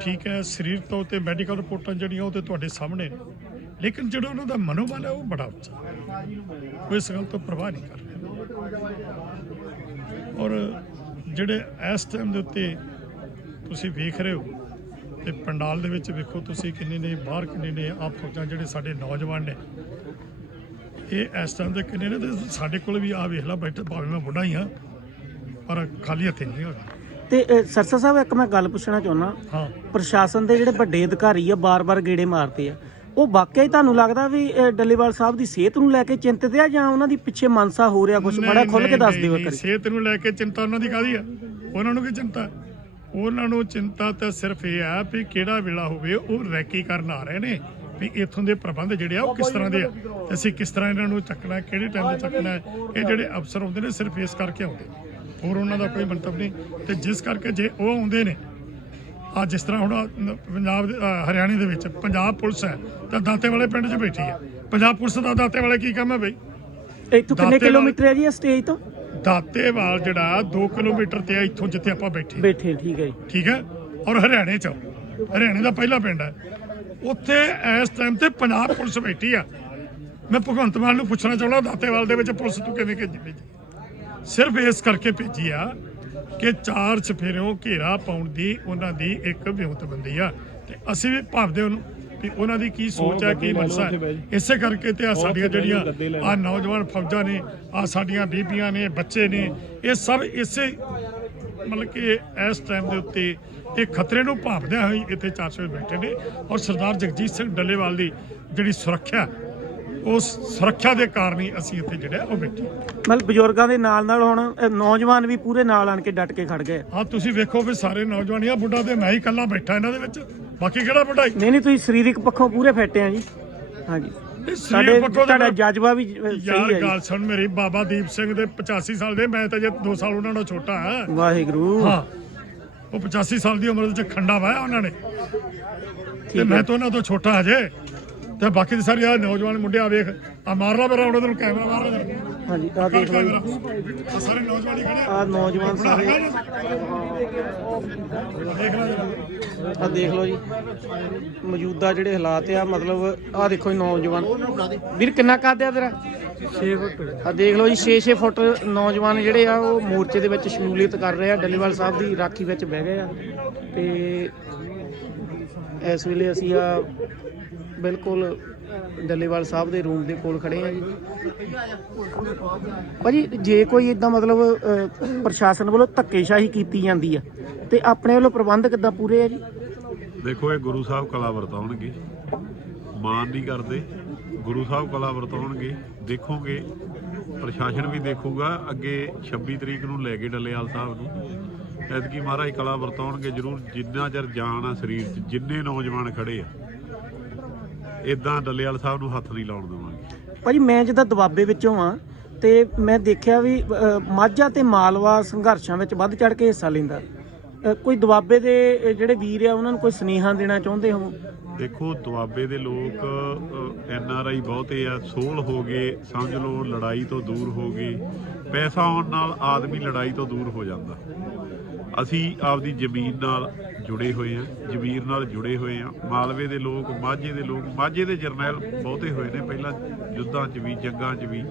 ਠੀਕ ਹੈ, ਸਰੀਰ ਤੋਂ ਤੇ ਮੈਡੀਕਲ ਰਿਪੋਰਟਾਂ ਜਿਹੜੀਆਂ ਉਹ ਤੇ ਤੁਹਾਡੇ ਸਾਹਮਣੇ ਨੇ। ਲੇਕਿਨ ਜਿਹੜਾ ਉਹਨਾਂ ਦਾ ਮਨੋਬਲ ਹੈ, ਉਹ ਬੜਾ ਉੱਚਾ ਹੈ। ਉਹ ਇਸ ਗੱਲ ਤੋਂ ਪਰਵਾਹ ਨਹੀਂ ਕਰ ਰਿਹਾ। ਔਰ ਜਿਹੜੇ ਇਸ ਟਾਈਮ ਦੇ ਉੱਤੇ ਤੁਸੀਂ ਵੇਖ ਰਹੇ ਹੋ, ਤੇ ਪੰਡਾਲ ਦੇ ਵਿੱਚ ਵੇਖੋ ਤੁਸੀਂ ਕਿੰਨੇ ਨੇ, ਬਾਹਰ ਕਿੰਨੇ ਨੇ, ਆਪ ਫੌਜਾਂ ਜਿਹੜੇ ਸਾਡੇ ਨੌਜਵਾਨ ਨੇ। ਇਹ ਇਸ ਟਾਈਮ ਦੇ ਕਿੰਨੇ ਨੇ, ਤੇ ਸਾਡੇ ਕੋਲ ਵੀ ਆ ਵੇਖ ਲਾ, ਬੈਠੇ, ਭਾਵੇਂ ਮੈਂ ਬੁੱਢਾ ਹੀ ਹਾਂ, ਪਰ ਖਾਲੀ ਹੱਥੇ ਨਹੀਂ ਹੈਗਾ। ਤੇ ਅ, ਸਰਸਾ ਸਾਹਿਬ ਇੱਕ ਮੈਂ ਗੱਲ ਪੁੱਛਣਾ ਚਾਹੁੰਦਾ ਹਾਂ ਪ੍ਰਸ਼ਾਸਨ ਦੇ ਜਿਹੜੇ ਵੱਡੇ ਅਧਿਕਾਰੀ ਆ ਬਾਰ-ਬਾਰ ਗੇੜੇ ਮਾਰਦੇ ਆ ਉਹ ਵਾਕਿਆ ਹੀ ਤੁਹਾਨੂੰ ਲੱਗਦਾ ਵੀ ਅ, ਡੱਲੇਵਾਲ ਸਾਹਿਬ ਦੀ ਸਿਹਤ ਨੂੰ ਲੈ ਕੇ ਚਿੰਤਤ ਆ ਜਾਂ ਉਹਨਾਂ ਦੀ ਪਿੱਛੇ ਮਨਸਾ ਹੋ ਰਿਹਾ ਕੁਝ ਬੜਾ ਖੁੱਲ ਕੇ ਨਹੀਂ, ਦੱਸ ਦਿਓ ਨਹੀਂ, ਕਰੀ ਸਿਹਤ ਨੂੰ ਲੈ ਕੇ ਚਿੰਤਾ ਉਹਨਾਂ ਦੀ ਕਾਦੀ ਆ ਉਹਨਾਂ ਨੂੰ ਕੀ ਚਿੰਤਾ? ਉਹਨਾਂ ਨੂੰ ਚਿੰਤਾ ਤਾਂ ਸਿਰਫ ਇਹ ਆ ਵੀ ਕਿਹੜਾ ਵੇਲਾ ਹੋਵੇ ਉਹ ਰੈਕੀ ਕਰਨ ਆ ਰਹੇ ਨੇ ਵੀ ਇੱਥੋਂ ਦੇ ਪ੍ਰਬੰਧ ਜਿਹੜੇ ਆ ਉਹ ਕਿਸ ਤਰ੍ਹਾਂ ਦੇ ਆ ਤੇ ਅਸੀਂ ਕਿਸ ਤਰ੍ਹਾਂ ਇਹਨਾਂ ਨੂੰ ਚੱਕਣਾ ਕਿਹੜੇ ਟਾਈਮ ਤੇ ਚੱਕਣਾ ਹੈ। ਇਹ ਜਿਹੜੇ ਅਫਸਰ ਹੁੰਦੇ ਨੇ ਸਿਰਫ ਇਸ ਕਰਕੇ ਆਉਂਦੇ ਨੇ। ਹੋਰ ਉਹਨਾਂ ਦਾ ਕੋਈ ਮੰਤਵ ਨਹੀਂ ਤੇ ਜਿਸ ਕਰਕੇ ਜੇ ਉਹ ਆਉਂਦੇ ਨੇ ਆ ਜਿਸ ਤਰ੍ਹਾਂ ਹੁਣ ਪੰਜਾਬ ਹਰਿਆਣੇ ਦੇ ਵਿੱਚ ਪੰਜਾਬ ਪੁਲਿਸ ਹੈ ਤਾਂ ਦਾਤੇ ਵਾਲੇ ਪਿੰਡ 'ਚ ਬੈਠੀ ਹੈ। ਪੰਜਾਬ ਪੁਲਿਸ ਦਾ ਦਾਤੇ ਵਾਲੇ ਕੀ ਕੰਮ ਹੈ ਬਈ? ਇੱਥੋਂ ਕਿੰਨੇ ਕਿਲੋਮੀਟਰ ਹੈ ਜੀ ਇਹ ਸਟੇਜ ਤੋਂ? ਦਾਤੇਵਾਲ ਜਿਹੜਾ 2 ਕਿਲੋਮੀਟਰ ਤੇ ਆ ਇੱਥੋਂ ਜਿੱਥੇ ਆਪਾਂ ਬੈਠੇ ਬੈਠੇ ਠੀਕ ਹੈ ਜੀ। ਠੀਕ ਹੈ? ਔਰ ਹਰਿਆਣੇ ਚ। ਹਰਿਆਣੇ ਦਾ ਪਹਿਲਾ ਪਿੰਡ ਹੈ। ਉੱਥੇ ਇਸ ਟਾਈਮ ਤੇ ਪੰਜਾਬ ਪੁਲਿਸ ਬੈਠੀ ਆ। ਮੈਂ ਭਗਵੰਤ ਮਾਨ ਨੂੰ ਪੁੱਛਣਾ ਚਾਹੁੰਦਾ ਦਾਤੇਵਾਲ ਦੇ ਵਿੱਚ ਪੁਲਿਸ ਤੂੰ ਕਿਵੇਂ ਭੇਜੀ ਭੇਜੀ ਸਿਰਫ ਇਸ ਕਰਕੇ ਭੇਜੀ ਆ ਕਿ ਚਾਰ ਚਫੇਰਿਓਂ ਘੇਰਾ ਪਾਉਣ ਦੀ ਉਹਨਾਂ ਦੀ ਇੱਕ ਵਿਉਂਤਬੰਦੀ ਆ। ਤੇ ਅਸੀਂ ਵੀ ਭਾਵਦੇ ਉਹਨੂੰ ਵੀ ਉਹਨਾਂ ਦੀ ਕੀ ਸੋਚ ਹੈ ਕੀ ਮਨਸਾ ਹੈ ਇਸੇ ਕਰਕੇ ਤੇ ਆ ਸਾਡੀਆਂ ਜਿਹੜੀਆਂ ਆ ਨੌਜਵਾਨ ਫੌਜਾਂ ਨੇ ਆ ਸਾਡੀਆਂ ਬੀਬੀਆਂ ਨੇ ਬੱਚੇ ਨੇ ਇਹ ਸਭ ਇਸੇ ਮਤਲਬ ਕਿ ਇਸ ਟਾਈਮ ਦੇ ਉੱਤੇ ਇਹ ਖਤਰੇ ਨੂੰ ਭਾਪਦਿਆਂ ਹੋਈ ਇੱਥੇ 400 ਬੈਠੇ ਨੇ। ਔਰ ਸਰਦਾਰ ਜਗਜੀਤ ਸਿੰਘ ਡੱਲੇਵਾਲ ਦੀ ਜਿਹੜੀ ਸੁਰੱਖਿਆ ਉਸ ਸੁਰੱਖਿਆ ਦੇ ਕਾਰਨ ਹੀ ਅਸੀਂ ਇੱਥੇ ਜਿਹੜੇ ਉਹ ਬੈਠੇ ਮਤਲਬ ਬਜ਼ੁਰਗਾਂ ਦੇ ਨਾਲ ਨਾਲ ਹੁਣ ਨੌਜਵਾਨ ਵੀ ਪੂਰੇ ਨਾਲ ਆਣ ਕੇ ਡਟ ਕੇ ਖੜ ਗਏ। ਆ ਤੁਸੀਂ ਵੇਖੋ ਵੀ ਸਾਰੇ ਨੌਜਵਾਨ ਆ ਬੁੱਢਾ ਤੇ ਮੈਂ ਹੀ ਇਕੱਲਾ ਬੈਠਾ ਇਹਨਾਂ ਦੇ ਵਿੱਚ। ਬਾਕੀ ਕਿਹੜਾ ਬੁੱਢਾ ਹੀ ਨਹੀਂ ਨਹੀਂ ਤੁਸੀਂ ਸਰੀਰਕ ਪੱਖੋਂ ਪੂਰੇ ਫਿੱਟ ਆ ਜੀ। ਹਾਂਜੀ। ਸਾਡੇ ਤੁਹਾਡਾ ਜਜ਼ਬਾ ਵੀ ਸਹੀ ਹੈ ਗੱਲ ਸੁਣ ਮੇਰੀ ਬਾਬਾ ਦੀਪ ਸਿੰਘ ਦੇ 85 ਸਾਲ ਦੇ ਮੈਂ ਤਾਂ ਜੇ 2 ਸਾਲ ਉਹਨਾਂ ਨਾਲੋਂ ਛੋਟਾ ਹਾਂ। ਵਾਹਿਗੁਰੂ। ਹਾਂ। ਉਹ 85 ਸਾਲ ਦੀ ਉਮਰ ਵਿੱਚ ਖੰਡਾ ਵਾਇਆ ਉਹਨਾਂ ਨੇ। ਤੇ ਮੈਂ ਹੈ। ਤਾਂ ਉਹਨਾਂ ਤੋਂ ਛੋਟਾ ਹਜੇ। ਤੇ ਬਾਕੀ ਦੇ ਸਾਰੇ ਆ ਨੌਜਵਾਨ ਮੁੰਡੇ ਆ ਵੇਖ ਆ ਮਾਰ ਲਾ ਮੇਰਾ ਉਹਨਾਂ ਨੂੰ ਕੈਮਰਾ ਮਾਰ। ਲਾ ਜਰਾ। ਹਾਂਜੀ ਆ ਦੇਖ ਲਓ ਆਹ ਸਾਰੇ ਨੌਜਵਾਨ ਹੀ ਖੜੇ ਆ। ਆ ਨੌਜਵਾਨ ਸਾਰੇ। ਦੇਖ ਲੈ ਜਰਾ। ਆ ਦੇਖ ਲਓ ਜੀ। ਮੌਜੂਦਾ ਜਿਹੜੇ ਹਾਲਾਤ ਆ ਮਤਲਬ ਆ ਦੇਖੋ ਜੀ ਨੌਜਵਾਨ। ਵੀਰ ਕਿੰਨਾ ਕੱਦ ਆ ਤੇਰਾ? 6 ਫੁੱਟ। ਆ ਦੇਖ ਲਓ ਜੀ 6-6 ਫੁੱਟ ਨੌਜਵਾਨ ਜਿਹੜੇ ਆ ਉਹ ਮੋਰਚੇ ਦੇ ਵਿੱਚ ਸ਼ਮੂਲੀਅਤ ਕਰ ਰਹੇ ਆ। ਡੱਲੇਵਾਲ ਸਾਹਿਬ ਦੀ ਰਾਖੀ ਵਿੱਚ ਬਹਿ ਗਏ ਆ। ਤੇ ਇਸ ਵੇਲੇ ਅਸੀਂ ਆ ਬਿਲਕੁਲ ਡੱਲੇਵਾਲ ਸਾਹਿਬ ਦੇ ਰੂਮ ਦੇ ਕੋਲ ਖੜੇ ਆ ਜੀ। ਭਾਜੀ, ਜੇ ਕੋਈ ਇਦਾਂ ਮਤਲਬ ਪ੍ਰਸ਼ਾਸਨ ਵੱਲੋਂ ਧੱਕੇਸ਼ਾਹੀ ਕੀਤੀ ਜਾਂਦੀ ਆ, ਤੇ ਆਪਣੇ ਵੱਲੋਂ ਪ੍ਰਬੰਧ ਕਿੱਦਾਂ ਪੂਰੇ ਆ ਜੀ? ਦੇਖੋ, ਇਹ ਗੁਰੂ ਸਾਹਿਬ ਕਲਾ ਵਰਤਾਉਣਗੇ। ਮਾਨ ਨਹੀਂ ਕਰਦੇ, ਗੁਰੂ ਸਾਹਿਬ ਕਲਾ ਵਰਤਾਉਣਗੇ, ਦੇਖੋਗੇ, ਪ੍ਰਸ਼ਾਸਨ ਵੀ ਦੇਖੂਗਾ, ਅੱਗੇ 26 ਤਰੀਕ ਨੂੰ ਲੈ ਕੇ ਡੱਲੇਵਾਲ ਸਾਹਿਬ ਨੂੰ। ਐਤਕੀ ਮਹਾਰਾਜ ਕਲਾ ਵਰਤਾਉਣਗੇ ਜ਼ਰੂਰ, ਜਿੰਨਾ ਚਿਰ ਜਾਨ ਆ ਸਰੀਰ 'ਚ, ਜਿੰਨੇ ਨੌਜਵਾਨ ਖੜੇ ਆ। ਇਦਾਂ ਡੱਲੇਵਾਲ ਸਾਹਿਬ ਨੂੰ ਹੱਥ ਨਹੀਂ ਲਾਉਣ ਦੇਵਾਂਗੇ। ਭਾਜੀ ਮੈਂ ਜਿੱਦਾਂ ਦਬਾਬੇ ਵਿੱਚੋਂ ਆ ਤੇ ਮੈਂ ਦੇਖਿਆ ਵੀ ਮਾਝਾ ਤੇ ਮਾਲਵਾ ਸੰਘਰਸ਼ਾਂ ਵਿੱਚ ਵੱਧ ਚੜ ਕੇ ਹਿੱਸਾ ਲੈਂਦਾ। ਕੋਈ ਦਬਾਬੇ ਦੇ ਜਿਹੜੇ ਵੀਰ ਆ ਉਹਨਾਂ ਨੂੰ ਕੋਈ ਸੁਨੇਹਾ ਦੇਣਾ ਚਾਹੁੰਦੇ ਹੋ? ਦੇਖੋ ਦੁਆਬੇ ਦੇ ਲੋਕ ਐਨ ਆਰ ਆਈ ਬਹੁਤੇ ਆ ਸੋਲ ਹੋ ਗਏ ਸਮਝ ਲਓ ਲੜਾਈ ਤੋਂ ਦੂਰ ਹੋ ਗਏ। ਪੈਸਾ ਆਉਣ ਨਾਲ ਆਦਮੀ ਲੜਾਈ ਤੋਂ ਦੂਰ ਹੋ ਜਾਂਦਾ। ਅਸੀਂ ਆਪਦੀ ਜ਼ਮੀਨ ਨਾਲ ਜੁੜੇ ਹੋਏ ਆ ਜ਼ਮੀਰ ਨਾਲ ਜੁੜੇ ਹੋਏ ਆ। ਮਾਲਵੇ ਦੇ ਲੋਕ, ਮਾਝੇ ਦੇ ਲੋਕ, ਮਾਝੇ ਦੇ ਜਰਨੈਲ ਬਹੁਤੇ ਹੋਏ ਨੇ। ਪਹਿਲਾਂ ਯੁੱਧਾਂ 'ਚ ਵੀ, ਜੰਗਾਂ 'ਚ ਵੀ,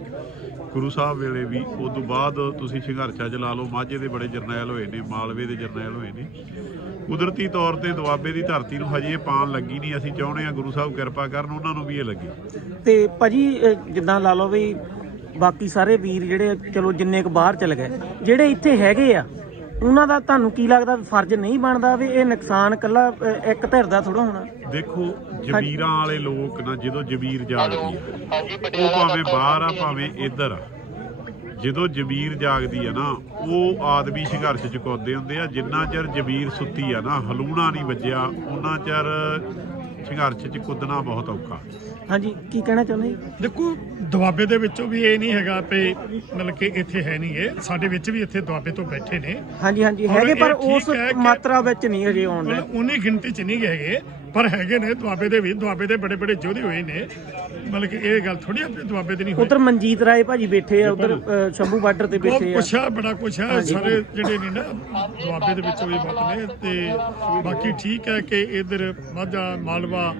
ਗੁਰੂ ਸਾਹਿਬ ਵੇਲੇ ਵੀ, ਉਸ ਤੋਂ ਬਾਅਦ ਤੁਸੀਂ ਸੰਘਰਸ਼ਾਂ 'ਚ ਲਾ ਲਓ, ਮਾਝੇ ਦੇ ਬੜੇ ਜਰਨੈਲ ਹੋਏ ਨੇ, ਮਾਲਵੇ ਦੇ ਜਰਨੈਲ ਹੋਏ ਨੇ। ਕੁਦਰਤੀ ਤੌਰ ਤੇ ਦੁਆਬੇ ਦੀ ਧਰਤੀ ਨੂੰ ਹਜੇ ਇਹ ਪਾਣ ਲੱਗੀ ਨਹੀਂ, ਅਸੀਂ ਚਾਹੁੰਦੇ ਆ ਗੁਰੂ ਸਾਹਿਬ ਕਿਰਪਾ ਕਰਨ, ਉਹਨਾਂ ਨੂੰ ਵੀ ਇਹ ਲੱਗੇ। ਤੇ ਭਾਜੀ ਜਿੱਦਾਂ ਲਾ ਲਓ ਵੀ ਬਾਕੀ ਸਾਰੇ ਵੀਰ ਜਿਹੜੇ, ਚਲੋ ਜਿੰਨੇ ਕੁ ਬਾਹਰ ਚਲੇ ਗਏ, ਜਿਹੜੇ ਇੱਥੇ ਹੈਗੇ ਆ ਉਹਨਾਂ ਦਾ ਤੁਹਾਨੂੰ ਕੀ ਲੱਗਦਾ ਫਰਜ਼ ਨਹੀਂ ਬਣਦਾ ਵੀ ਇਹ ਨੁਕਸਾਨ ਕੱਲਾ ਇੱਕ ਧਿਰ ਦਾ ਥੋੜਾ ਹੋਣਾ? ਦੇਖੋ ਜ਼ਮੀਰਾਂ ਵਾਲੇ ਲੋਕ ਨਾ ਜਦੋਂ ਜ਼ਮੀਰ ਜਾਗਦੀ ਆ ਉਹ ਭਾਵੇਂ ਬਾਹਰ ਆ ਭਾਵੇਂ ਇੱਧਰ ਆ। ਜਦੋਂ ਜ਼ਮੀਰ ਜਾਗਦੀ ਆ ਨਾ ਉਹ ਆਦਮੀ ਸੰਘਰਸ਼ ਚੁਕਾਉਂਦੇ ਹੁੰਦੇ ਆ। ਜਿੰਨਾ ਚਿਰ ਜ਼ਮੀਰ ਸੁੱਤੀ ਆ ਨਾ ਹਲੂਣਾ ਨਹੀਂ ਵੱਜਿਆ ਉਹਨਾਂ ਚਿਰ ਸੰਘਰਸ਼ ਚ ਕੁੱਦਣਾ ਬਹੁਤ ਔਖਾ। ਹਾਂਜੀ ਕੀ ਕਹਿਣਾ ਚਾਹੁੰਦੇ ਜੀ? ਦੇਖੋ ਦੁਆਬੇ ਦੇ ਵਿੱਚੋਂ ਵੀ ਇਹ ਨਹੀਂ ਹੈਗਾ ਵੀ ਮਤਲਬ ਕਿ ਇੱਥੇ ਹੈ ਨਹੀਂ ਇਹ। ਸਾਡੇ ਵਿੱਚ ਵੀ ਇੱਥੇ ਦੁਆਬੇ ਤੋਂ ਬੈਠੇ ਨੇ। ਹਾਂਜੀ ਹਾਂਜੀ ਔਰ ਹੈਗੇ ਪਰ ਇਹ ਠੀਕ ਉਸ ਹੈ ਕਿ- ਮਾਤਰਾ ਵਿੱਚ ਨਹੀਂ ਹਜੇ ਆਉਣ ਦੇ ਮਤਲਬ ਉਨੀ ਗਿਣਤੀ ਚ ਨਹੀਂ ਹੈਗੇ। ਪਰ ਹੈਗੇ ਨੇ ਦੁਆਬੇ ਦੇ ਵੀ ਦੁਆਬੇ ਦੇ ਬੜੇ ਬੜੇ ਯੋਧੇ ਹੋਏ ਨੇ। ਮਤਲਬ ਕਿ ਇਹ ਗੱਲ ਥੋੜੀ ਆਪਣੇ ਦੁਆਬੇ ਦੇ ਨਹੀਂ ਹੋਈ। ਉਧਰ ਮਨਜੀਤ ਰਾਏ ਭਾਜੀ ਬੈਠੇ ਆ ਉਧਰ ਸ਼ੰਭੂ ਬਾਰਡਰ ਤੇ ਬਹੁਤ ਬੈਠੇ ਆ। ਕੁਛ ਆ ਬੜਾ ਕੁਛ ਆ। ਸਾਰੇ ਜਿਹੜੇ ਨੇ ਨਾ ਦੁਆਬੇ ਦੇ ਵਿੱਚੋਂ ਵੀ ਬਹੁਤ ਨੇ ਤੇ ਬਾਕੀ ਠੀਕ ਹੈ ਕਿ ਇਧਰ ਮਾਝਾ ਮਾਲਵਾ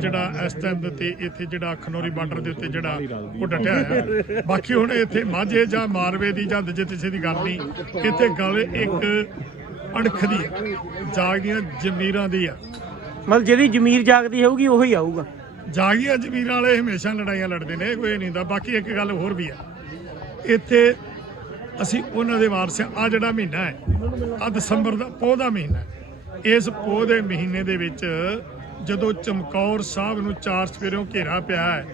ਜਿਹੜਾ ਇਸ ਟਾਈਮ ਦੇ ਉੱਤੇ ਇੱਥੇ ਜਿਹੜਾ ਖਨੌਰੀ ਬਾਰਡਰ ਦੇ ਉੱਤੇ ਜਿਹੜਾ ਉਹ ਡਟਿਆ ਹੋਇਆ। ਬਾਕੀ ਹੁਣ ਇੱਥੇ ਮਾਝੇ ਜਾਂ ਮਾਰਵੇ ਦੀ ਜਾਂ ਦੂਜੇ ਕਿਸੇ ਦੀ ਗੱਲ ਨਹੀਂ। ਇੱਥੇ ਗੱਲ ਇੱਕ ਅਣਖ ਦੀ ਆ ਜਾਗਦੀਆਂ ਜ਼ਮੀਰਾਂ ਦੀ ਆ। ਮਤਲਬ ਜਿਹੜੀ ਜ਼ਮੀਰ ਜਾਗਦੀ ਹੋਊਗੀ, ਉਹੀ ਆਊਗਾ। ਜਾਗੀਆਂ ਜ਼ਮੀਰਾਂ ਵਾਲੇ, ਹਮੇਸ਼ਾ ਲੜਾਈਆਂ ਲੜਦੇ ਨੇ, ਕੋਈ ਨਹੀਂ ਹੁੰਦਾ। ਬਾਕੀ ਇੱਕ ਗੱਲ ਹੋਰ ਵੀ ਆ। ਇੱਥੇ ਅਸੀਂ ਉਹਨਾਂ ਦੇ ਵਾਰਸ ਆ। ਜਿਹੜਾ ਮਹੀਨਾ ਹੈ ਆ ਦਸੰਬਰ ਦਾ ਪੋਹ ਦਾ ਮਹੀਨਾ ਇਸ ਪੋਹ ਦੇ ਮਹੀਨੇ ਦੇ ਵਿੱਚ ਜਦੋਂ ਚਮਕੌਰ ਸਾਹਿਬ ਨੂੰ ਚਾਰ ਸਵੇਰੋਂ ਘੇਰਾ ਪਿਆ ਹੈ,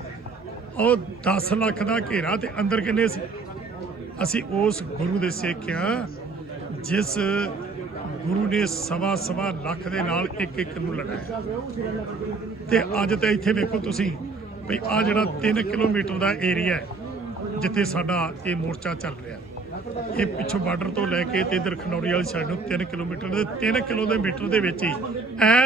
ਉਹ 10 ਲੱਖ ਦਾ ਘੇਰਾ ਤੇ ਅੰਦਰ ਕਿੰਨੇ ਸੀ? ਅਸੀਂ ਉਸ ਗੁਰੂ ਦੇ ਸਿੱਖ ਹਾਂ, ਜਿਸ ਗੁਰੂ ਨੇ ਸਵਾ ਸਵਾ ਲੱਖ ਦੇ ਨਾਲ ਇੱਕ ਇੱਕ ਨੂੰ ਲੜਾਇਆ ਤੇ ਅੱਜ ਤੇ ਇੱਥੇ ਵੇਖੋ ਤੁਸੀਂ ਵੀ ਆ ਜਿਹੜਾ 3 ਕਿਲੋਮੀਟਰ ਦਾ ਏਰੀਆ ਹੈ, ਜਿੱਥੇ ਸਾਡਾ ਇਹ ਮੋਰਚਾ ਚੱਲ ਰਿਹਾ ਇਹ ਪਿੱਛੋਂ ਬਾਰਡਰ ਤੋਂ ਲੈ ਕੇ ਤੇ ਇਧਰ ਖਨੌਰੀ ਵਾਲੀ ਸਾਈਡ ਨੂੰ 3 ਕਿਲੋਮੀਟਰ ਦੇ 3 ਕਿਲੋਮੀਟਰ ਦੇ ਵਿੱਚ ਹੀ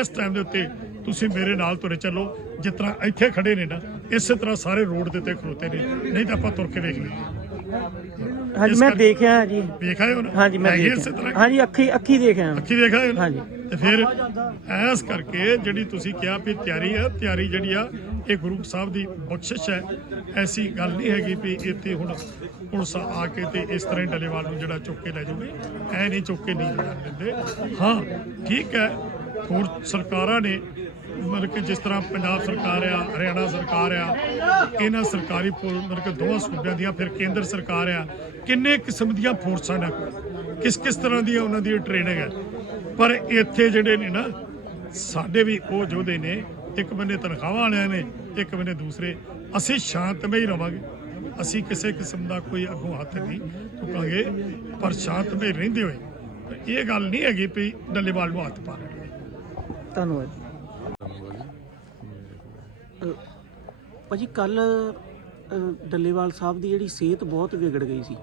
ਇਸ ਟਾਈਮ ਦੇ ਉੱਤੇ ਤੁਸੀਂ ਮੇਰੇ ਨਾਲ ਤੁਰੇ ਚੱਲੋ, ਜਿਸ ਤਰ੍ਹਾਂ ਇੱਥੇ ਖੜੇ ਨੇ ਨਾ, ਇਸੇ ਤਰ੍ਹਾਂ ਸਾਰੇ ਰੋਡ ਦੇ ਉੱਤੇ ਖਲੋਤੇ ਨੇ, ਨਹੀਂ ਤਾਂ ਆਪਾਂ ਤੁਰ ਕੇ ਵੇਖ ਲਈਏ। ਹਾਂਜੀ ਮੈਂ ਦੇਖਿਆ ਜੀ। ਵੇਖ ਆਏ ਹੋ ਨਾ ਹਾਂਜੀ ਮੈਂ ਹੈਗੇ ਇਸੇ ਦੇਖਿਆ ਤਰ੍ਹਾਂ? ਹਾਂਜੀ ਅੱਖੀ ਅੱਖੀ ਦੇਖਿਆ ਅੱਖੀ ਵੇਖ ਆਏ ਹੋ ਨਾ? ਹਾਂਜੀ। ਤੇ ਫਿਰ ਐਸ ਕਰਕੇ ਜਿਹੜੀ ਤੁਸੀਂ ਕਿਹਾ ਵੀ ਤਿਆਰੀ ਆ ਤਿਆਰੀ ਜਿਹੜੀ ਆ ਇਹ ਗੁਰੂ ਸਾਹਿਬ ਦੀ ਬਖਸ਼ਿਸ਼ ਹੈ। ਐਸੀ ਗੱਲ ਨਹੀਂ ਹੈਗੀ ਵੀ ਇੱਥੇ ਹੁਣ ਪੁਲਿਸ ਆ ਕੇ ਤੇ ਇਸ ਤਰ੍ਹਾਂ ਹੀ ਡਲੇਵਾਲ ਨੂੰ ਜਿਹੜਾ ਚੁੱਕ ਕੇ ਲੈ ਜਾਊਗੀ। ਐ ਨਹੀਂ ਚੁੱਕ ਕੇ ਨਹੀਂ ਜਾਣ ਦਿੰਦੇ। ਹਾਂ ਠੀਕ ਹੈ। ਹੋਰ ਸਰਕਾਰਾਂ ਨੇ ਮਤਲਬ ਕਿ ਜਿਸ ਤਰ੍ਹਾਂ ਪੰਜਾਬ ਸਰਕਾਰ ਆ, ਹਰਿਆਣਾ ਸਰਕਾਰ ਆ, ਇਹਨਾਂ ਸਰਕਾਰੀ ਮਤਲਬ ਕਿ ਦੋਵਾਂ ਸੂਬਿਆਂ ਦੀਆਂ, ਫਿਰ ਕੇਂਦਰ ਸਰਕਾਰ ਆ, ਕਿੰਨੇ ਕਿਸਮ ਦੀਆਂ ਫੋਰਸਾਂ ਨੇ? ਕਿਸ ਕਿਸ ਤਰ੍ਹਾਂ ਦੀ ਉਹਨਾਂ ਦੀ ਟ੍ਰੇਨਿੰਗ ਹੈ ਪਰ ਇੱਥੇ ਜਿਹੜੇ ਨੇ ਨਾ, ਸਾਡੇ ਵੀ ਉਹ ਯੋਧੇ ਨੇ, ਇੱਕ ਬੰਨੇ ਤਨਖਾਹਾਂ ਵਾਲਿਆਂ ਨੇ, ਇੱਕ ਬੰਨੇ ਦੂਸਰੇ, ਅਸੀਂ ਸ਼ਾਂਤਮਈ ਰਵਾਂਗੇ। ਅਸੀਂ ਕਿਸੇ ਕਿਸਮ ਦਾ ਕੋਈ ਅੱਗੋਂ ਹੱਥ ਨਹੀਂ ਚੁੱਕਾਂਗੇ, ਪਰ ਸ਼ਾਂਤਮਈ ਰਹਿੰਦੇ ਹੋਏ। ਇਹ ਗੱਲ ਨਹੀਂ ਹੈਗੀ ਵੀ ਡੱਲੇਵਾਲ ਨੂੰ ਹੱਥ ਪਾ ਧੰਨਵਾਦ ਭਾਜੀ ਕੱਲ ਡੱਲੇਵਾਲ ਸਾਹਿਬ ਦੀ ਜਿਹੜੀ ਸਿਹਤ ਬਹੁਤ ਵਿਗੜ ਗਈ ਸੀ।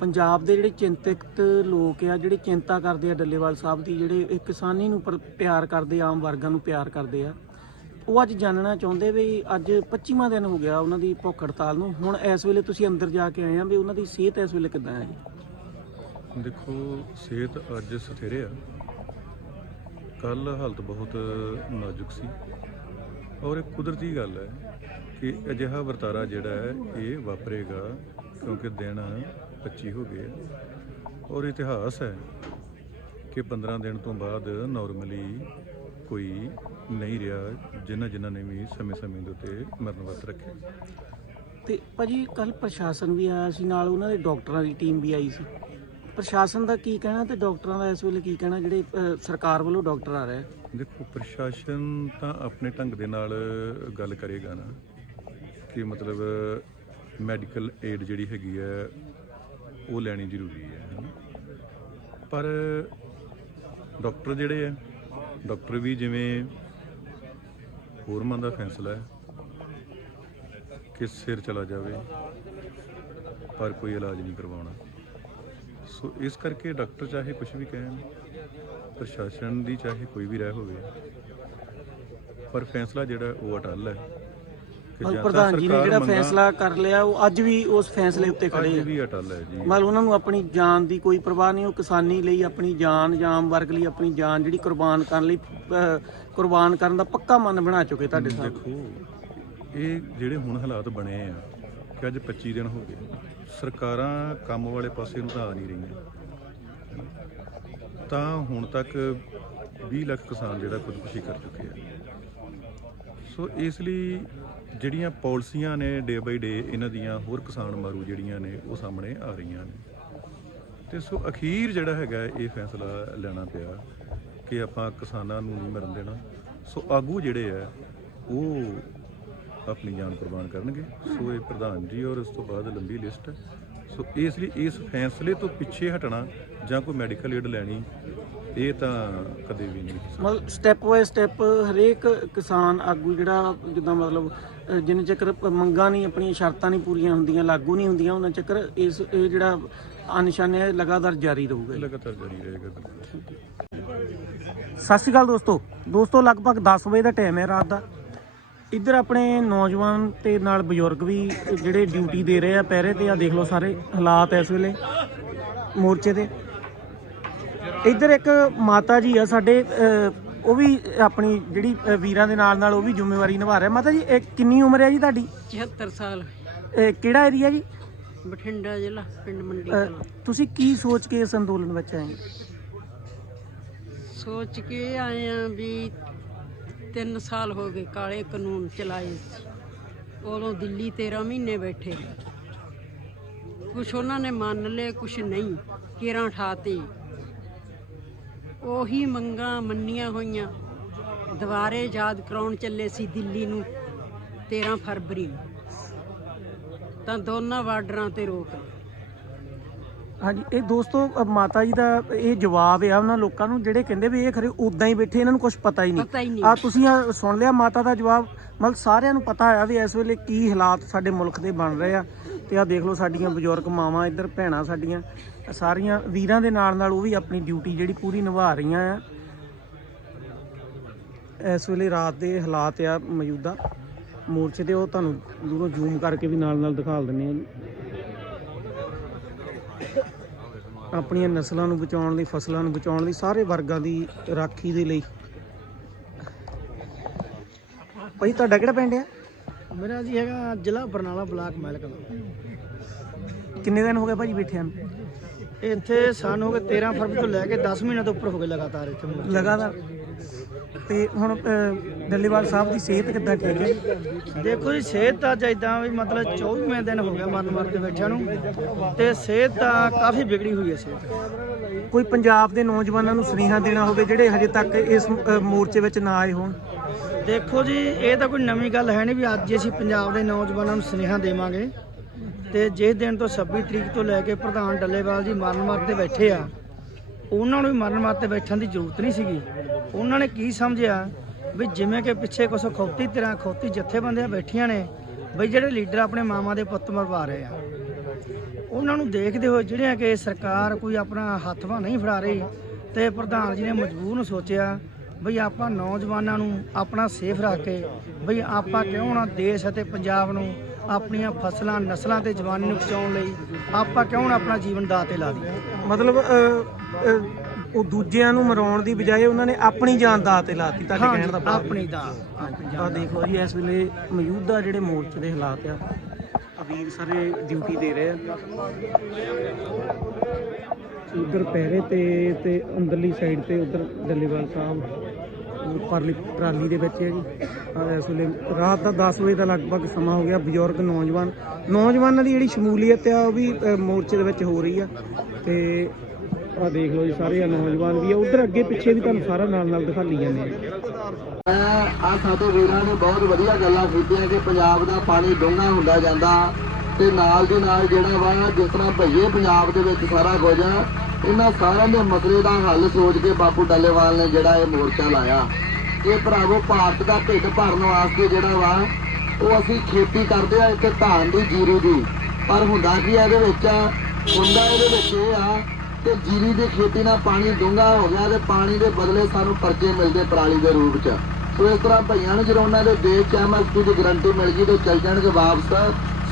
ਪੰਜਾਬ ਦੇ ਜਿਹੜੇ ਚਿੰਤਿਤ ਲੋਕ ਆ, ਜਿਹੜੇ ਚਿੰਤਾ ਕਰਦੇ ਆ ਡੱਲੇਵਾਲ ਸਾਹਿਬ ਦੀ, ਜਿਹੜੇ ਕਿਸਾਨੀ ਨੂੰ ਪਰ- ਪਿਆਰ ਕਰਦੇ, ਆਮ ਵਰਗਾਂ ਨੂੰ ਪਿਆਰ ਕਰਦੇ ਆ, ਉਹ ਅੱਜ ਜਾਣਨਾ ਚਾਹੁੰਦੇ ਵੀ ਅੱਜ 25ਵਾਂ ਦਿਨ ਹੋ ਗਿਆ ਉਹਨਾਂ ਦੀ ਭੁੱਖ ਹੜਤਾਲ ਨੂੰ। ਹੁਣ ਇਸ ਵੇਲੇ ਤੁਸੀਂ ਅੰਦਰ ਜਾ ਕੇ ਆਏ ਆ ਵੀ ਉਹਨਾਂ ਦੀ ਸਿਹਤ ਇਸ ਵੇਲੇ ਕਿੱਦਾਂ ਹੈ ਜੀ? ਦੇਖੋ, ਸਿਹਤ ਅੱਜ ਸਥਿਰ ਆ। ਕੱਲ ਹਾਲਤ ਬਹੁਤ ਨਾਜ਼ੁਕ ਸੀ। ਔਰ ਇਹ ਕੁਦਰਤੀ ਗੱਲ ਹੈ ਕਿ ਅਜਿਹਾ ਵਰਤਾਰਾ ਜਿਹੜਾ ਹੈ, ਇਹ ਵਾਪਰੇਗਾ ਕਿਉਂਕਿ ਦਿਨ 25 ਹੋ ਗਏ ਔਰ ਇਤਿਹਾਸ ਹੈ ਕਿ 15 ਦਿਨ ਤੋਂ ਬਾਅਦ ਨਾਰਮਲੀ ਕੋਈ ਨਹੀਂ ਰਿਹਾ ਜਿਨ੍ਹਾਂ ਜਿਨ੍ਹਾਂ ਨੇ ਵੀ ਸਮੇਂ-ਸਮੇਂ ਦੇ ਉੱਤੇ ਮਰਨ ਵਰਤ ਰੱਖਿਆ ਤੇ ਭਾਜੀ ਕੱਲ ਪ੍ਰਸ਼ਾਸਨ ਵੀ ਆਇਆ ਸੀ, ਨਾਲ ਉਹਨਾਂ ਦੇ ਡਾਕਟਰਾਂ ਦੀ ਟੀਮ ਵੀ ਆਈ ਸੀ। ਪ੍ਰਸ਼ਾਸਨ ਦਾ ਕੀ ਕਹਿਣਾ ਤੇ ਡਾਕਟਰਾਂ ਦਾ ਇਸ ਵੇਲੇ ਕੀ ਕਹਿਣਾ, ਜਿਹੜੇ ਸਰਕਾਰ ਵੱਲੋਂ ਡਾਕਟਰ ਆ ਰਹੇ ਦੇਖੋ, ਪ੍ਰਸ਼ਾਸਨ ਤਾਂ ਆਪਣੇ ਢੰਗ ਦੇ ਨਾਲ ਗੱਲ ਕਰੇਗਾ ਨਾ ਕਿ ਮਤਲਬ ਮੈਡੀਕਲ ਏਡ ਜਿਹੜੀ ਹੈਗੀ ਹੈ, ਉਹ ਲੈਣੀ ਜ਼ਰੂਰੀ ਹੈ ਪਰ ਡਾਕਟਰ ਜਿਹੜੇ ਆ ਡਾਕਟਰ ਵੀ ਜਿਵੇਂ ਹੋਰ ਮਨ ਦਾ ਫੈਸਲਾ ਹੈ ਕਿ ਸਿਰ ਚਲਾ ਜਾਵੇ, ਪਰ ਕੋਈ ਇਲਾਜ ਨਹੀਂ ਕਰਵਾਉਣਾ। ਸੋ ਇਸ ਕਰਕੇ ਡਾਕਟਰ ਚਾਹੇ ਕੁਝ ਵੀ ਕਹਿਣ ਪ੍ਰਸ਼ਾਸਨ ਦੀ ਚਾਹੇ ਕੋਈ ਵੀ ਰਹਿ ਹੋਵੇ ਪਰ ਫੈਸਲਾ ਜਿਹੜਾ ਉਹ ਅਟਲ ਹੈ ਕਿ ਜਾਂ ਤਾਂ ਪ੍ਰਧਾਨ ਜੀ ਨੇ ਸਰਕਾਰ ਜਿਹੜਾ ਮੰਗਾਂ- ਫੈਸਲਾ ਕਰ ਲਿਆ ਉਹ ਅੱਜ ਵੀ ਉਸ ਫੈਸਲੇ ਉੱਤੇ ਅੱਜ ਖੜੇ ਆ ਵੀ ਅਟਲ ਹੈ ਜੀ। ਮਤਲਬ ਉਹਨਾਂ ਨੂੰ ਆਪਣੀ ਜਾਨ ਦੀ ਕੋਈ ਪਰਵਾਹ ਨਹੀਂ ਉਹ ਕਿਸਾਨੀ ਲਈ ਆਪਣੀ ਜਾਨ ਜਾਂ ਆਮ ਵਰਗ ਲਈ ਆਪਣੀ ਜਾਨ ਜਿਹੜੀ ਕੁਰਬਾਨ ਕਰਨ ਲਈ ਕੁਰਬਾਨ ਕਰਨ ਦਾ ਪੱਕਾ ਮਨ ਬਣਾ ਚੁੱਕੇ ਤੁਹਾਡੇ ਸਾਹਿਬ ਦੇਖੋ ਇਹ ਜਿਹੜੇ ਹੁਣ ਹਾਲਾਤ ਬਣੇ ਆ ਕਿ ਅੱਜ 25 ਦਿਨ ਹੋ ਗਏ ਸਰਕਾਰਾਂ ਕੰਮ ਵਾਲੇ ਪਾਸੇ ਨੂੰ ਤਾਂ ਆ ਨਹੀਂ ਰਹੀਆਂ। ਤਾਂ ਹੁਣ ਤੱਕ 20 ਲੱਖ ਕਿਸਾਨ ਜਿਹੜਾ ਖੁਦਕੁਸ਼ੀ ਕਰ ਚੁੱਕੇ ਆ। ਸੋ ਇਸ ਲਈ ਜਿਹੜੀਆਂ ਪਾਲਿਸੀਆਂ ਨੇ ਡੇ ਬਾਈ ਡੇ, ਇਹਨਾਂ ਦੀਆਂ ਹੋਰ ਕਿਸਾਨ ਮਾਰੂ ਜਿਹੜੀਆਂ ਨੇ, ਉਹ ਸਾਹਮਣੇ ਆ ਰਹੀਆਂ ਨੇ। ਤੇ ਸੋ ਅਖੀਰ ਜਿਹੜਾ ਹੈਗਾ ਇਹ ਫੈਸਲਾ ਲੈਣਾ ਪਿਆ ਕਿ ਆਪਾਂ ਕਿਸਾਨਾਂ ਨੂੰ ਨਹੀਂ ਮਰਨ ਦੇਣਾ। ਸੋ ਆਗੂ ਜਿਹੜੇ ਆ, ਉਹ ਆਪਣੀ ਜਾਨ ਕੁਰਬਾਨ ਕਰਨਗੇ। ਸੋ ਇਹ ਪ੍ਰਧਾਨ ਜੀ ਔਰ ਉਸ ਤੋਂ ਬਾਅਦ ਲੰਬੀ ਲਿਸਟ ਹੈ ਸੋ ਇਸ ਲਈ ਇਸ ਫੈਸਲੇ ਤੋਂ ਪਿੱਛੇ ਹਟਣਾ ਜਾਂ ਕੋਈ ਮੈਡੀਕਲ ਏਡ ਲੈਣੀ ਇਹ ਤਾਂ ਕਦੇ ਵੀ ਨਹੀਂ। ਮਤਲਬ ਸਟੈਪ ਬਾਏ ਸਟੈਪ ਹਰੇਕ ਕਿਸਾਨ ਆਗੂ ਜਿਹੜਾ ਜਿੱਦਾਂ ਮਤਲਬ ਜਿੰਨੇ ਚੱਕਰ ਮੰਗਾਂ ਨਹੀਂ ਆਪਣੀਆਂ ਸ਼ਰਤਾਂ ਨਹੀਂ ਪੂਰੀਆਂ ਹੁੰਦੀਆਂ ਲਾਗੂ ਨਹੀਂ ਹੁੰਦੀਆਂ ਉਹਨਾਂ ਚੱਕਰ ਇਸ ਇਹ ਜਿਹੜਾ ਅਨਸ਼ਨ ਹੈ ਲਗਾਤਾਰ ਜਾਰੀ ਰਹੂਗਾ। ਲਗਾਤਾਰ ਜਾਰੀ ਰਹੇਗਾ ਸਤਿ ਸ਼੍ਰੀ ਅਕਾਲ ਦੋਸਤੋ ਦੋਸਤੋ ਲਗਭਗ 10 ਵਜੇ ਦਾ ਟਾਈਮ ਹੈ ਰਾਤ ਦਾ ਇੱਧਰ ਆਪਣੇ ਨੌਜਵਾਨ ਤੇ ਨਾਲ ਬਜ਼ੁਰਗ ਵੀ ਜਿਹੜੇ ਡਿਊਟੀ ਦੇ ਰਹੇ ਆ ਪਹਿਰੇ ਤੇ ਆ ਦੇਖ ਲਓ ਸਾਰੇ ਹਾਲਾਤ ਇਸ ਵੇਲੇ ਮੋਰਚੇ ਦੇ। ਇੱਧਰ ਇੱਕ ਮਾਤਾ ਜੀ ਆ ਸਾਡੇ ਉਹ ਵੀ ਆਪਣੀ ਜਿਹੜੀ ਵੀਰਾਂ ਦੇ ਨਾਲ ਨਾਲ ਉਹ ਵੀ ਜ਼ਿੰਮੇਵਾਰੀ ਨਿਭਾ ਰਹੇ। ਮਾਤਾ ਜੀ ਇਹ ਕਿੰਨੀ ਉਮਰ ਹੈ ਜੀ ਤੁਹਾਡੀ? 76 ਸਾਲ। ਇਹ ਕਿਹੜਾ ਏਰੀਆ ਜੀ? ਬਠਿੰਡਾ ਜ਼ਿਲ੍ਹਾ ਪਿੰਡ ਮੰਡੀ ਕਲਾਂ। ਤੁਸੀਂ ਕੀ ਸੋਚ ਕੇ ਇਸ ਅੰਦੋਲਨ ਵਿੱਚ ਆਏ ਸੋਚ ਕੇ ਆਏ ਆ ਵੀ 3 ਸਾਲ ਹੋ ਗਏ ਕਾਲੇ ਕਾਨੂੰਨ ਚਲਾਏ ਸੀ। ਉਦੋਂ ਦਿੱਲੀ 13 ਮਹੀਨੇ ਬੈਠੇ। ਕੁਛ ਉਹਨਾਂ ਨੇ ਮੰਨ ਲਏ, ਕੁਛ ਨਹੀਂ, ਕਿਰਾਂ ਠਾਤੇ। ਉਹੀ ਮੰਗਾਂ ਮੰਨੀਆਂ ਹੋਈਆਂ। ਦੁਬਾਰੇ ਯਾਦ ਕਰਾਉਣ ਚੱਲੇ ਸੀ ਦਿੱਲੀ ਨੂੰ 13 ਫਰਵਰੀ ਨੂੰ। ਤਾਂ ਦੋਨਾਂ ਬਾਰਡਰਾਂ ਤੇ ਰੋਕ ਲਈ। ਹਾਂਜੀ ਇਹ ਦੋਸਤੋ ਅ, ਮਾਤਾ ਜੀ ਦਾ ਇਹ ਜਵਾਬ ਆ ਉਹਨਾਂ ਲੋਕਾਂ ਨੂੰ ਜਿਹੜੇ ਕਹਿੰਦੇ ਵੀ ਇਹ ਖਰੇ ਉਦਾਂ ਹੀ ਬੈਠੇ ਇਹਨਾਂ ਨੂੰ ਕੁਝ ਪਤਾ ਹੀ ਪਤਾ ਹੀ ਨਹੀਂ। ਨਹੀਂ। ਆ ਤੁਸੀਂ ਆਹ ਸੁਣ ਲਿਆ ਮਾਤਾ ਦਾ ਜਵਾਬ? ਮਤਲਬ ਸਾਰਿਆਂ ਨੂੰ ਪਤਾ ਆ ਵੀ ਇਸ ਵੇਲੇ ਕੀ ਹਾਲਾਤ ਸਾਡੇ ਮੁਲਕ ਦੇ ਬਣ ਰਹੇ ਆ। ਤੇ ਆ ਦੇਖ ਲਓ ਸਾਡੀਆਂ ਬਜ਼ੁਰਗ ਮਾਵਾਂ ਇੱਧਰ ਭੈਣਾਂ ਸਾਡੀਆਂ ਸਾਰੀਆਂ ਵੀਰਾਂ ਦੇ ਨਾਲ ਨਾਲ ਉਹ ਵੀ ਆਪਣੀ ਡਿਊਟੀ ਜਿਹੜੀ ਪੂਰੀ ਨਿਭਾ ਰਹੀਆਂ ਆ। ਇਸ ਵੇਲੇ ਰਾਤ ਦੇ ਹਾਲਾਤ ਆ ਮੌਜੂਦਾ ਮੋਰਚੇ ਤੇ ਉਹ ਤੁਹਾਨੂੰ ਦੂਰੋਂ ਜ਼ੂਮ ਕਰਕੇ ਵੀ ਨਾਲ ਨਾਲ ਦਿਖਾ ਦਿੰਦੇ ਆ ਜੀ। ਆਪਣੀਆਂ ਨਸਲਾਂ ਨੂੰ ਬਚਾਉਣ ਲਈ ਫਸਲਾਂ ਨੂੰ ਬਚਾਉਣ ਲਈ ਸਾਰੇ ਵਰਗਾਂ ਦੀ ਰਾਖੀ ਦੇ ਲਈ। ਭਾਈ ਤੁਹਾਡਾ ਕਿਹੜਾ ਪਿੰਡ ਆ? ਮੇਰਾ ਜੀ ਹੈਗਾ ਜ਼ਿਲ੍ਹਾ ਬਰਨਾਲਾ ਬਲਾਕ ਮੈਲਕਲ ਕਿੰਨੇ ਦਿਨ ਹੋ ਗਏ ਭਾਜੀ ਬੈਠਿਆਂ ਨੂੰ? ਇੱਥੇ ਸਾਨੂੰ ਹੋ ਗਏ 13 ਫਰਵਰੀ ਤੋਂ ਲੈ ਕੇ 10 ਮਹੀਨਿਆਂ ਤੋਂ ਉੱਪਰ ਹੋ ਗਏ ਲਗਾਤਾਰ ਇੱਥੇ। ਲਗਾਤਾਰ? ਤੇ ਹੁਣ ਅਹ, ਡੱਲੇਵਾਲ ਸਾਹਿਬ ਦੀ ਸਿਹਤ ਕਿੱਦਾਂ ਠੀਕ ਹੈ? ਦੇਖੋ ਜੀ ਸਿਹਤ ਤਾਂ ਜਿੱਦਾਂ ਵੀ ਮਤਲਬ 24ਵੇਂ ਦਿਨ ਹੋ ਗਿਆ ਮਰਨ ਮਰਦੇ ਬੈਠਿਆਂ ਨੂੰ ਤੇ ਸਿਹਤ ਤਾਂ ਕਾਫੀ ਵਿਗੜੀ ਹੋਈ ਹੈ ਸਿਹਤ। ਕੋਈ ਪੰਜਾਬ ਦੇ ਨੌਜਵਾਨਾਂ ਨੂੰ ਸੁਨੇਹਾ ਦੇਣਾ ਹੋਵੇ ਜਿਹੜੇ ਹਜੇ ਤੱਕ ਇਸ ਮੋਰਚੇ ਵਿੱਚ ਨਾ ਆਏ ਹੋਣ? ਦੇਖੋ ਜੀ ਇਹ ਤਾਂ ਕੋਈ ਨਵੀਂ ਗੱਲ ਹੈ ਨਹੀਂ ਵੀ ਅੱਜ ਅਸੀਂ ਪੰਜਾਬ ਦੇ ਨੌਜਵਾਨਾਂ ਨੂੰ ਸੁਨੇਹਾ ਦੇਵਾਂਗੇ ਤੇ ਜਿਸ ਦਿਨ ਤੋਂ 26 ਤਰੀਕ ਤੋਂ ਲੈ ਕੇ ਪ੍ਰਧਾਨ ਡੱਲੇਵਾਲ ਜੀ ਮਰਨ ਮਰਦੇ ਬੈਠੇ ਆ ਉਹਨਾਂ ਨੂੰ ਵੀ ਮਰਨ ਮਰਤੇ ਬੈਠਣ ਦੀ ਜ਼ਰੂਰਤ ਨਹੀਂ ਸੀਗੀ। ਉਹਨਾਂ ਨੇ ਕੀ ਸਮਝਿਆ? ਵੀ ਜਿਵੇਂ ਕਿ ਪਿੱਛੇ ਕੁਛ ਖੌਤੀ ਤਰ੍ਹਾਂ ਖੌਤੀ ਜਥੇਬੰਦੀਆਂ ਬੈਠੀਆਂ ਨੇ, ਬਈ ਜਿਹੜੇ ਲੀਡਰ ਆਪਣੇ ਮਾਮਾ ਦੇ ਪੁੱਤ ਮਰਵਾ ਰਹੇ ਆ। ਉਹਨਾਂ ਨੂੰ ਦੇਖਦੇ ਹੋਏ ਜਿਹੜਿਆਂ ਕਿ ਸਰਕਾਰ ਕੋਈ ਆਪਣਾ ਹੱਥਵਾ ਨਹੀਂ ਫੜਾ ਰਹੀ ਤੇ ਪ੍ਰਧਾਨ ਜੀ ਨੇ ਮਜਬੂਰ ਨੂੰ ਸੋਚਿਆ, ਬਈ ਆਪਾਂ ਨੌਜਵਾਨਾਂ ਨੂੰ ਆਪਣਾ ਸੇਫ ਰੱਖ ਕੇ, ਬਈ ਆਪਾਂ ਕਿਉਂ ਨਾ ਦੇਸ਼ ਅਤੇ ਪੰਜਾਬ ਨੂੰ ਆਪਣੀਆਂ ਫਸਲਾਂ, ਨਸਲਾਂ ਤੇ ਜਵਾਨੀ ਨੂੰ ਬਚਾਉਣ ਲਈ ਆਪਾਂ ਕਿਉਂ ਨਾ ਆਪਣਾ ਜੀਵਨ ਦਾਅ ਤੇ ਲਾ ਦਈਏ। ਮਤਲਬ ਉਹ ਦੂਜਿਆਂ ਨੂੰ ਮਰਾਉਣ ਦੀ ਬਜਾਏ ਉਹਨਾਂ ਨੇ ਆਪਣੀ ਜਾਨ ਦਾਅ ਤੇ ਲਾਤੀ ਤੁਹਾਡੇ ਕਹਿਣ ਦਾ ਭਾਵ ਆਪਣੀ ਦਾ ਆ ਦੇਖ ਜੀ ਇਸ ਵੇਲੇ ਮੌਜੂਦਾ ਜਿਹੜੇ ਮੋਰਚੇ ਦੇ ਹਾਲਾਤ ਆ ਆ ਵੀਰ ਸਾਰੇ ਡਿਊਟੀ ਦੇ ਰਹੇ ਆ। ਉਧਰ ਪਹਿਰੇ ਤੇ ਤੇ ਅੰਦਰਲੀ ਸਾਈਡ ਤੇ ਉਧਰ ਡੱਲੇਵਾਲ ਸਾਹਿਬ ਪਰਲੀ ਟਰਾਲੀ ਦੇ ਵਿੱਚ ਹੈ ਜੀ। ਆ ਇਸ ਵੇਲੇ ਰਾਤ ਦਾ 10 ਵਜੇ ਦਾ ਲਗਭਗ ਸਮਾਂ ਹੋ ਗਿਆ ਬਜ਼ੁਰਗ ਨੌਜਵਾਨ ਨੌਜਵਾਨਾਂ ਦੀ ਜਿਹੜੀ ਸ਼ਮੂਲੀਅਤ ਆ ਉਹ ਵੀ ਅ, ਮੋਰਚੇ ਦੇ ਵਿੱਚ ਹੋ ਰਹੀ ਆ। ਤੇ ਆ ਦੇਖ ਲਓ ਜੀ ਸਾਰੇ ਨੌਜਵਾਨ ਵੀ ਆ। ਉਧਰ ਅੱਗੇ ਪਿੱਛੇ ਵੀ ਤੁਹਾਨੂੰ ਸਾਰਾ ਨਾਲ ਨਾਲ ਦਿਖਾਲੀ ਜਾਂਦੇ ਆ। ਆ ਸਾਡੇ ਵੀਰਾਂ ਨੇ ਬਹੁਤ ਵਧੀਆ ਗੱਲਾਂ ਕੀਤੀਆਂ ਕਿ ਪੰਜਾਬ ਦਾ ਪਾਣੀ ਡੂੰਘਾ ਹੁੰਦਾ ਜਾਂਦਾ ਤੇ ਨਾਲ ਦੀ ਨਾਲ ਜਿਹੜਾ ਵਾ, ਜਿਸ ਤਰ੍ਹਾਂ ਭਈਏ ਪੰਜਾਬ ਦੇ ਵਿੱਚ ਸਾਰਾ ਕੁਝ, ਇਹਨਾਂ ਸਾਰਿਆਂ ਦੇ ਮਸਲੇ ਦਾ ਹੱਲ ਸੋਚ ਕੇ ਬਾਪੂ ਡੱਲੇਵਾਲ ਨੇ ਜਿਹੜਾ ਇਹ ਮੋਰਚਾ ਲਾਇਆ। ਇਹ ਭਰਾਵੋ, ਭਾਰਤ ਦਾ ਢਿੱਡ ਭਰਨ ਵਾਸਤੇ ਜਿਹੜਾ ਵਾ, ਉਹ ਅਸੀਂ ਖੇਤੀ ਕਰਦੇ ਆ, ਇੱਥੇ ਧਾਨ ਦੀ ਜੀਰੀ ਦੀ। ਪਰ ਹੁੰਦਾ ਕੀ ਆ, ਇਹਦੇ ਵਿੱਚ, ਹੁੰਦਾ ਇਹਦੇ ਵਿੱਚ ਇਹ ਆ ਕਿ ਜੀਰੀ ਦੀ ਖੇਤੀ ਨਾਲ ਪਾਣੀ ਡੂੰਘਾ ਹੋ ਗਿਆ ਤੇ ਪਾਣੀ ਦੇ ਬਦਲੇ ਸਾਨੂੰ ਪਰਚੇ ਮਿਲਦੇ ਪਰਾਲੀ ਦੇ ਰੂਪ 'ਚ। ਸੋ ਇਸ ਤਰ੍ਹਾਂ ਭਈਆਂ ਨੂੰ ਜਦੋਂ ਉਹਨਾਂ ਦੇ ਦੇਸ਼ 'ਚ ਐਮਐਸਪੀ ਦੀ ਗਰੰਟੀ ਮਿਲ ਗਈ ਤੇ ਚੱਲ ਜਾਣਗੇ ਵਾਪਸ।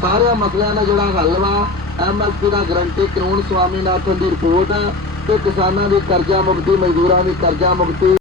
ਸਾਰਿਆਂ ਮਸਲਿਆਂ ਦਾ ਜਿਹੜਾ ਹੱਲ ਵਾ ਐਮਐਸਪੀ ਦਾ ਗਰੰਟੀ ਕਾਨੂੰਨ ਸਵਾਮੀਨਾਥਨ ਦੀ ਰਿਪੋਰਟ ਤੇ ਕਿਸਾਨਾਂ ਦੀ ਕਰਜ਼ਾ ਮੁਕਤੀ, ਮਜ਼ਦੂਰਾਂ ਦੀ ਕਰਜ਼ਾ ਮੁਕਤੀ